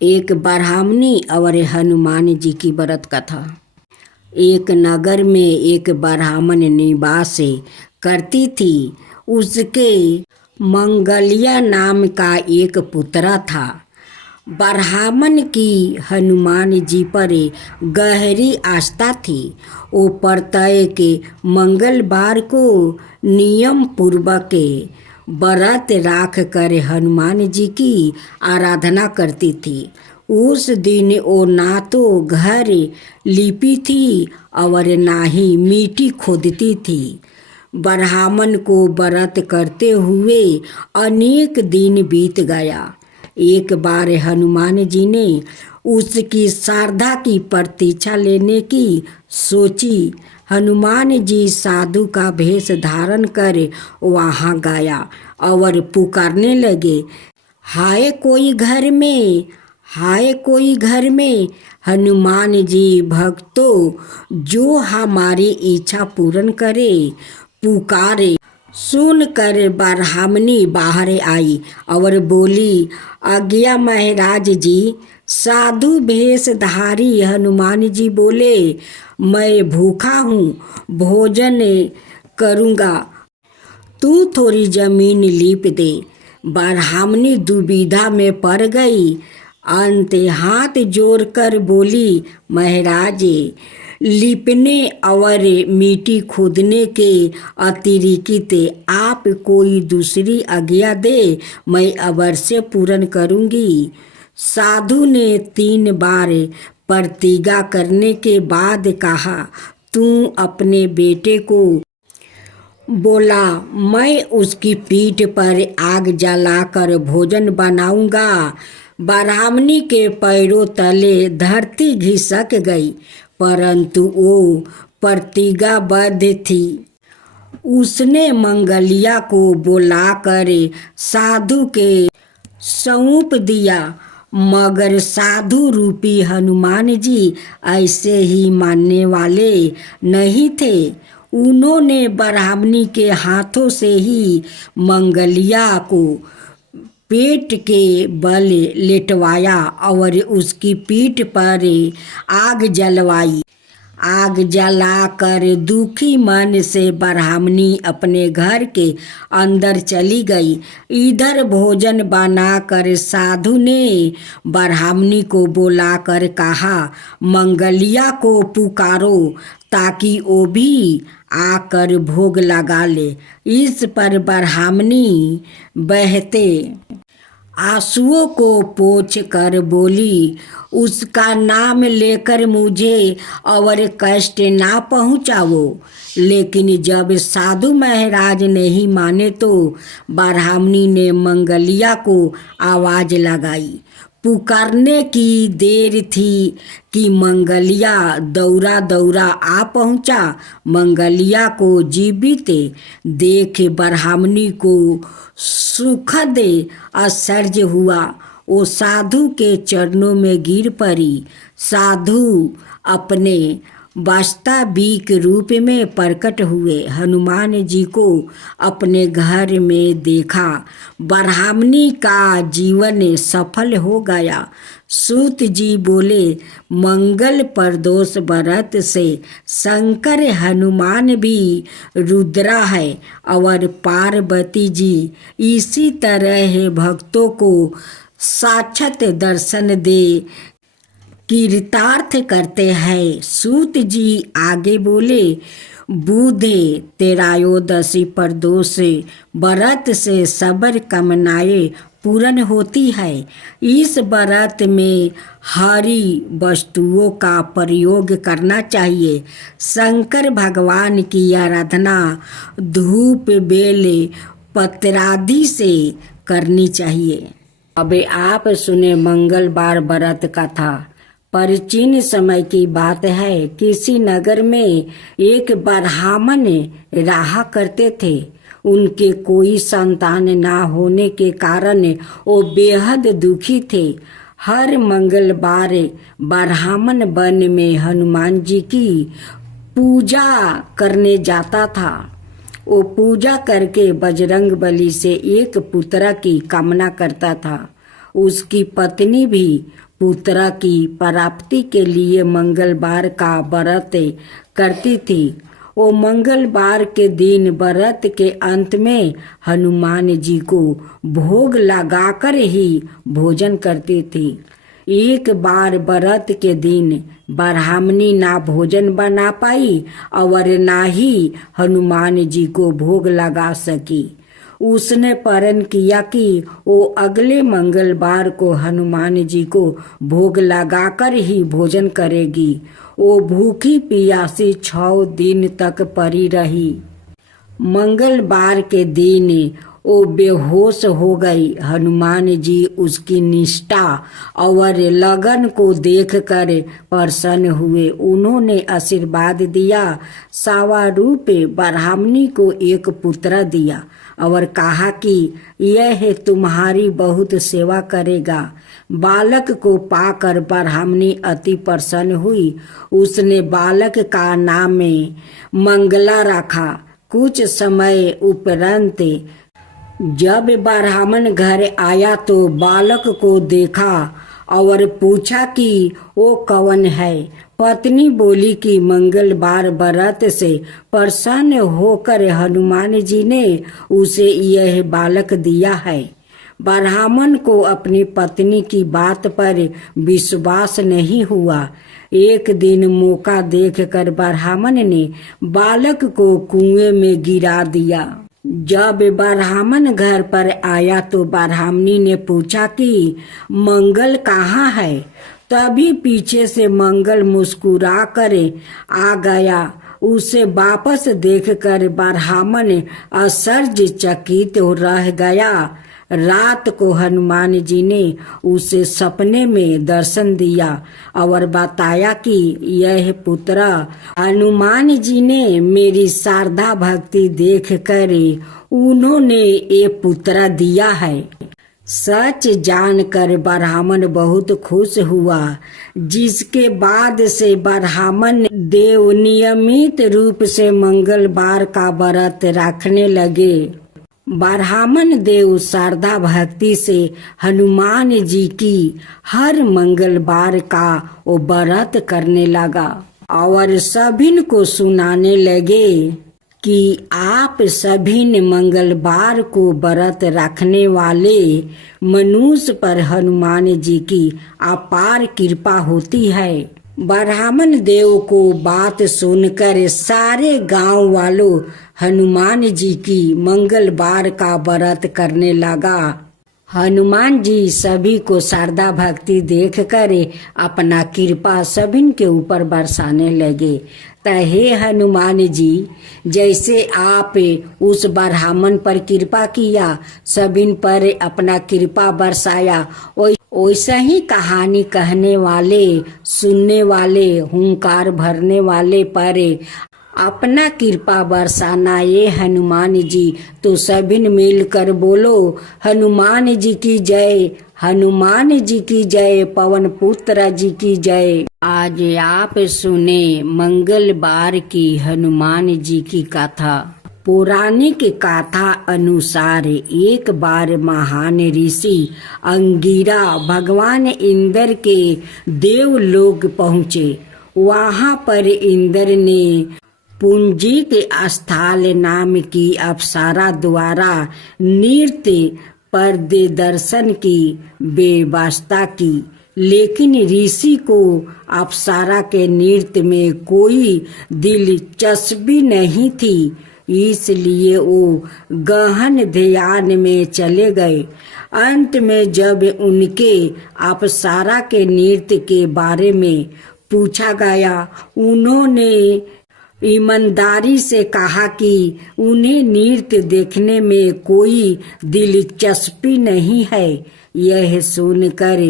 एक ब्राह्मणी और हनुमान जी की व्रत कथा। एक नगर में एक ब्राह्मण निवास करती थी। उसके मंगलिया नाम का एक पुत्र था। ब्राह्मण की हनुमान जी पर गहरी आस्था थी। वो प्रत्येक मंगलवार को नियम पूर्वक व्रत राख कर हनुमान जी की आराधना करती थी। उस दिन वो ना तो घर लिपी थी और ना ही मिट्टी खोदती थी। ब्राह्मण को व्रत करते हुए अनेक दिन बीत गया। एक बार हनुमान जी ने उसकी श्रद्धा की प्रतीक्षा लेने की सोची। हनुमान जी साधु का भेष धारण कर वहाँ गया और पुकारने लगे, हाय कोई घर में, हाय कोई घर में। हनुमान जी भक्तों जो हमारी इच्छा पूर्ण करे। पुकारे सुनकर ब्राह्मणी बाहर आई और बोली, आज्ञा महाराज जी। साधु भेषधारी हनुमान जी बोले, मैं भूखा हूँ, भोजन करूँगा, तू थोड़ी जमीन लीप दे। ब्राह्मणी दुविधा में पड़ गई। अंत हाथ जोड़कर बोली, महाराज लिपने और मिट्टी खोदने के अतिरिक्त आप कोई दूसरी आज्ञा दे, मैं अवश्य पूर्ण करूँगी। साधु ने 3 बार प्रतिज्ञा करने के बाद कहा, तू अपने बेटे को बोला, मैं उसकी पीठ पर आग जलाकर भोजन बनाऊंगा। ब्राह्मणी के पैरों तले धरती घिसक गई, परंतु वो प्रतिज्ञाबद्ध थी। उसने मंगलिया को बुलाकर साधु के सौंप दिया। मगर साधु रूपी हनुमान जी ऐसे ही मानने वाले नहीं थे। उन्होंने ब्राह्मणी के हाथों से ही मंगलिया को पेट के बल लेटवाया और उसकी पीठ पर आग जलवाई। आग जलाकर दुखी मन से ब्राह्मणी अपने घर के अंदर चली गई। इधर भोजन बनाकर साधु ने ब्राह्मणी को बुलाकर कहा, मंगलिया को पुकारो ताकि वो भी आकर भोग लगा ले। इस पर ब्राह्मणी बहते आंसुओं को पोंछ कर बोली, उसका नाम लेकर मुझे और कष्ट ना पहुँचाओ। लेकिन जब साधु महाराज नहीं माने तो ब्राह्मणी ने मंगलिया को आवाज़ लगाई। पुकारने की देर थी कि मंगलिया दौड़ा दौड़ा आ पहुँचा। मंगलिया को जीवित देख ब्राह्मणी को सुखद आश्चर्य हुआ। वो साधु के चरणों में गिर पड़ी। साधु अपने वास्तविक रूप में प्रकट हुए। हनुमान जी को अपने घर में देखा। ब्राह्मणी का जीवन सफल हो गया। सूत जी बोले, मंगल प्रदोष व्रत से शंकर हनुमान भी रुद्रा है और पार्वती जी इसी तरह भक्तों को साक्षात दर्शन दे कृतार्थ करते हैं। सूत जी आगे बोले, बुध त्रयोदशी प्रदोष व्रत से सबर कामनाएं पूर्ण होती है। इस व्रत में हरी वस्तुओं का प्रयोग करना चाहिए। शंकर भगवान की आराधना धूप बेल पत्रादि से करनी चाहिए। अब आप सुने मंगलवार व्रत कथा। प्राचीन समय की बात है। किसी नगर में एक ब्राह्मण रहा करते थे। उनके कोई संतान ना होने के कारण वो बेहद दुखी थे। हर मंगलवार ब्राह्मण वन में हनुमान जी की पूजा करने जाता था। वो पूजा करके बजरंगबली से एक पुत्र की कामना करता था। उसकी पत्नी भी पुत्र की प्राप्ति के लिए मंगलवार का व्रत करती थी। वो मंगलवार के दिन व्रत के अंत में हनुमान जी को भोग लगाकर ही भोजन करती थी। एक बार व्रत के दिन ब्राह्मणी ना भोजन बना पाई और ना ही हनुमान जी को भोग लगा सकी। उसने प्रण किया कि वो अगले मंगलवार को हनुमान जी को भोग लगाकर ही भोजन करेगी। वो भूखी प्यासी 6 दिन तक पड़ी रही। मंगलवार के दिन वो बेहोश हो गई। हनुमान जी उसकी निष्ठा और लगन को देखकर प्रसन्न हुए। उन्होंने आशीर्वाद दिया। सावा रूप ब्राह्मणी को एक पुत्र दिया और कहा कि यह तुम्हारी बहुत सेवा करेगा। बालक को पाकर ब्राह्मणी अति प्रसन्न हुई। उसने बालक का नाम मंगला रखा। कुछ समय उपरांत जब ब्राह्मण घर आया तो बालक को देखा और पूछा कि वो कौन है। पत्नी बोली कि मंगलवार व्रत से प्रसन्न होकर हनुमान जी ने उसे यह बालक दिया है। ब्राह्मण को अपनी पत्नी की बात पर विश्वास नहीं हुआ। एक दिन मौका देखकर ब्राह्मण ने बालक को कुएं में गिरा दिया। जब ब्राह्मण घर पर आया तो ब्राह्मणी ने पूछा कि मंगल कहाँ है। तभी पीछे से मंगल मुस्कुरा कर आ गया। उसे वापस देखकर ब्राह्मण आश्चर्यचकित रह गया। रात को हनुमान जी ने उसे सपने में दर्शन दिया और बताया कि यह पुत्र हनुमान जी ने मेरी श्रद्धा भक्ति देखकर उन्होंने ये पुत्र दिया है। सच जानकर ब्राह्मण बहुत खुश हुआ, जिसके बाद से ब्राह्मण देव नियमित रूप से मंगलवार का व्रत रखने लगे। ब्राह्मण देव श्रद्धा भक्ति से हनुमान जी की हर मंगलवार का वो व्रत करने लगा और सभी को सुनाने लगे कि आप सभी मंगलवार को व्रत रखने वाले मनुष्य पर हनुमान जी की अपार कृपा होती है। ब्राह्मण देव को बात सुनकर सारे गांव वालों हनुमान जी की मंगलवार का व्रत करने लगा। हनुमान जी सभी को श्रद्धा भक्ति देखकर अपना कृपा सभी के ऊपर बरसाने लगे। हे हनुमान जी, जैसे आप उस ब्राह्मण पर कृपा किया, सभी पर अपना कृपा बरसाया, वैसा ही कहानी कहने वाले, सुनने वाले, हुंकार भरने वाले पर अपना कृपा बरसाना ये हनुमान जी। तो सभी मिलकर बोलो हनुमान जी की जय, हनुमान जी की जय, पवन पुत्र जी की जय। आज आप सुने मंगलवार की हनुमान जी की कथा। पौराणिक कथा अनुसार एक बार महान ऋषि अंगिरा भगवान इंद्र के देवलोक पहुँचे। वहाँ पर इंद्र ने पुंजी के स्थल नाम की अप्सरा द्वारा नृत्य प्रदर्शन की व्यवस्था की, लेकिन ऋषि को अप्सरा के नृत्य में कोई दिलचस्पी नहीं थी, इसलिए वो गहन ध्यान में चले गए। अंत में जब उनके अप्सरा के नृत्य के बारे में पूछा गया, उन्होंने ईमानदारी से कहा कि उन्हें नृत्य देखने में कोई दिलचस्पी नहीं है। यह सुनकर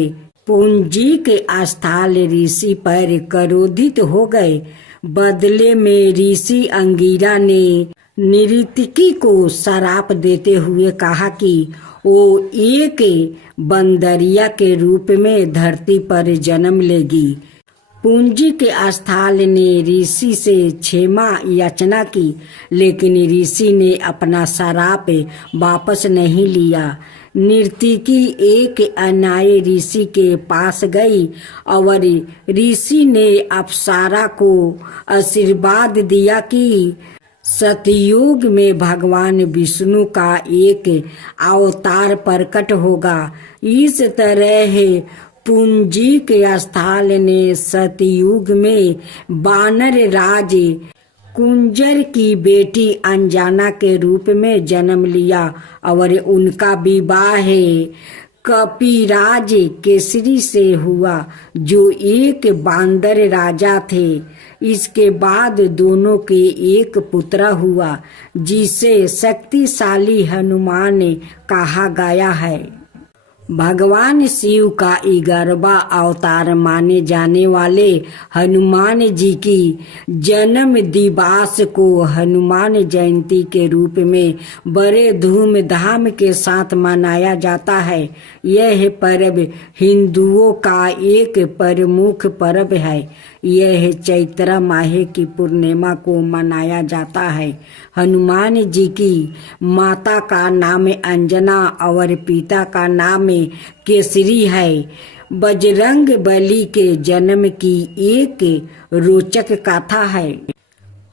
पुंजी के स्थल ऋषि पर क्रोधित हो गए। बदले में ऋषि अंगिरा ने नर्तकी को श्राप देते हुए कहा कि वो एक बंदरिया के रूप में धरती पर जन्म लेगी। पूंजी के स्थल ने ऋषि से क्षमा याचना की, लेकिन ऋषि ने अपना श्राप वापस नहीं लिया। नर्तकी एक अन्यायी ऋषि के पास गई और ऋषि ने अप्सरा को आशीर्वाद दिया कि सतयुग में भगवान विष्णु का एक अवतार प्रकट होगा। इस तरह पूंजी के स्थल ने सतयुग में वानर राज कुंजर की बेटी अंजना के रूप में जन्म लिया और उनका विवाह कपिराज केसरी से हुआ, जो एक बांदर राजा थे। इसके बाद दोनों के एक पुत्र हुआ, जिसे शक्तिशाली हनुमान कहा गया है। भगवान शिव का 11वां अवतार माने जाने वाले हनुमान जी की जन्म दिवस को हनुमान जयंती के रूप में बड़े धूमधाम के साथ मनाया जाता है। यह पर्व हिंदुओं का एक प्रमुख पर्व है। यह चैत्र माह की पूर्णिमा को मनाया जाता है। हनुमान जी की माता का नाम अंजना और पिता का नाम केसरी है। बजरंग बली के जन्म की एक रोचक कथा है।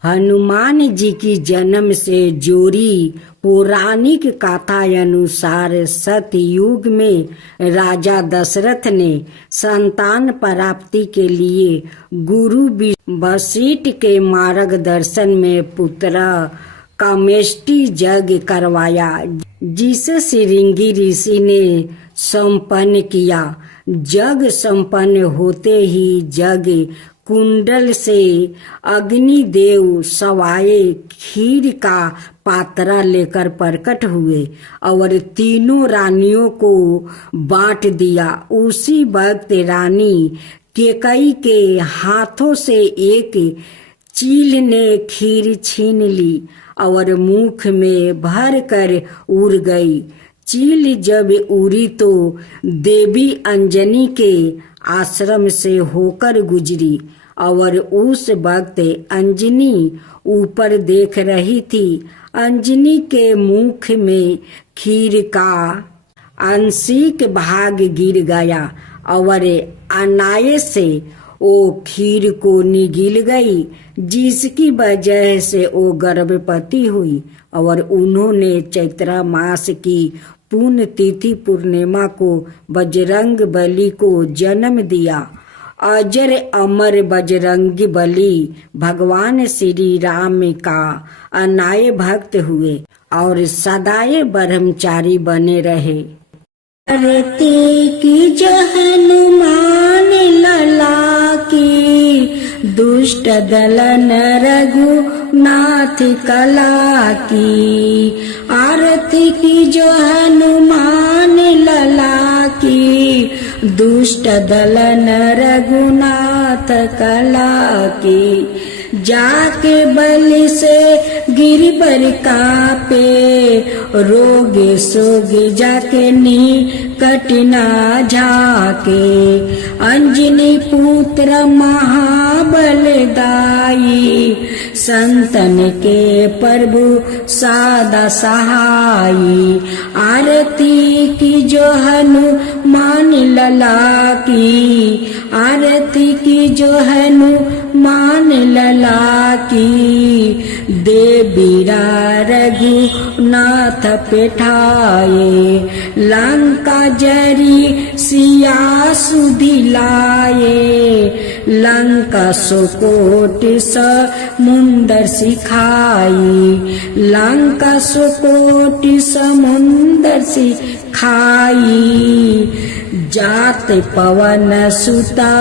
हनुमान जी की जन्म से जुड़ी पौराणिक कथा अनुसार सतयुग में राजा दशरथ ने संतान प्राप्ति के लिए गुरु वशिष्ठ के मार्गदर्शन में पुत्र कामेष्टि यज्ञ करवाया, जिसे श्रृंगी ऋषि ने संपन्न किया। यज्ञ संपन्न होते ही यज्ञ कुंडल से अग्निदेव सवाए खीर का पात्रा लेकर प्रकट हुए और तीनों रानियों को बांट दिया। उसी वक्त रानी केकई के हाथों से एक चील ने खीर छीन ली और मुख में भर कर उड़ गई। चील जब उड़ी तो देवी अंजनी के आश्रम से होकर गुजरी और उस वक्त अंजनी ऊपर देख रही थी। अंजनी के मुख में खीर का आंशिक भाग गिर गया और अनायास से वो खीर को निगल गई, जिसकी वजह से वो गर्भवती हुई और उन्होंने चैत्र मास की पुण्य तिथि पूर्णिमा को बजरंग बली को जन्म दिया। अजर अमर बजरंग बली भगवान श्री राम का अनाय भक्त हुए और सदाए ब्रह्मचारी बने रहे। करते की जो हनुमान लला की, दुष्ट दलन रघुनाथ कला की। आरती की जो हनुमान लला की, दुष्ट दलन रघुनाथ कला की। जाके बल से गिरबर कापे, रोग सोग जाके निकट ना जाके। अंजनी पुत्र महाबलदाई, संतन के प्रभु सादा सहाई। आरती की जो हनुमान लला की, आरती की जो हनुमान लला की। देवीरा रघुनाथ पेठाए, लंका जरी सिया सुधिलाए। लंका सुकोट समुंदर सिखाई, लंका सुकोट समुंदर सिखाई। जात पवन सुता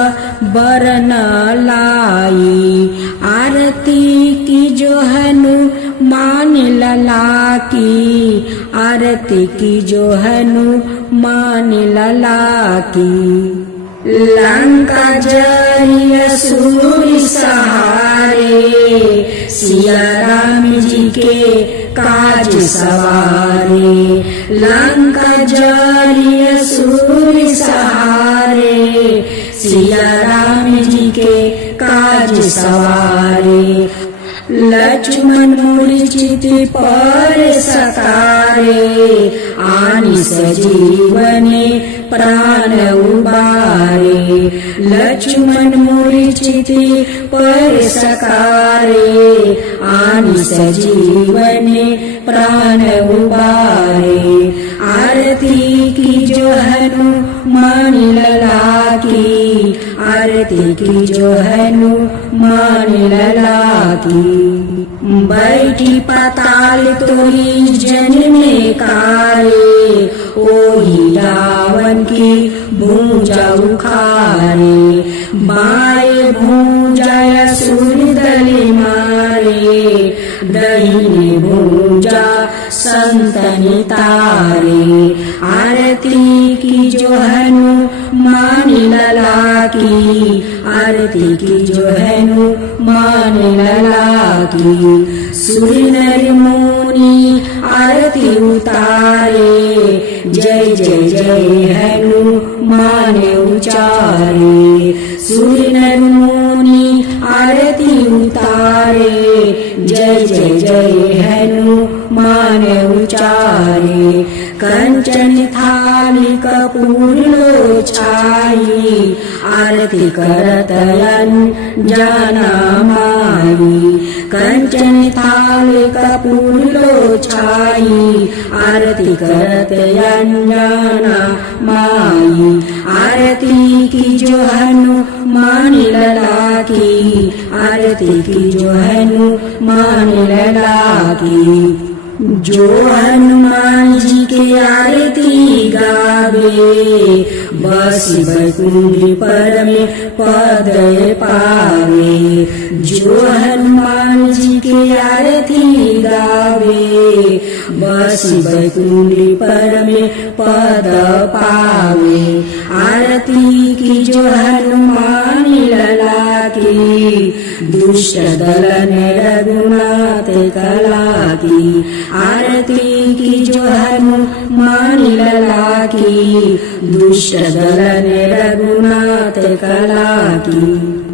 बरन लाई, आरती की जो हनुमान लला की। आरती की जो हनुमान लला की। लंका जरी असुर सहारे, सिया राम जी के काज सवारे। लंका जरी असुर सहारे, सिया राम जी के काज सवारे, लक्ष्मण मूर्छित पर सकारे, आनि सजीवने प्राण उबारे, लक्ष्मण मूर्छित पर सकारे, आनि सजीवने प्राण उबारे, आरती की जो हनुमान लला की, आरती की जो हनुमान लला की, बैठी पाताल तोरी जन्मे कारे, ओही रावण की भूजा उखारे, बाएं भूजा असुर दल मारे, दाहिने भूजा संतन तारे, आरती की जो हनुमान लला की, आरती की जो हनुमान लला की, सुर नर मुनि आरती उतारे, जय जय जय हनुमान उचारे, सुर नर मुनि आरती उतारे, जय जय जय हनुमान उचारे, कंचन थाली कपूर लो छाई, आरती करत अंजना माई, कंचन थाली कपूर लो छाई, आरती करत अंजना माई, आरती की जो हनुमान लला की, आरती की जो हनुमान लला की, जो हनुमान जी के आरती गावे, बस बैकुंठ पर में पद पावे, जो हनुमान जी के आरती गावे, बस बैकुंठ पर में पद पावे, आरती की जो हनुमान लला की, दुष्ट दलन रघुनाथ कला की, आरती की जो हनुमान लला की, दुष्ट दलन रघुनाथ कला की।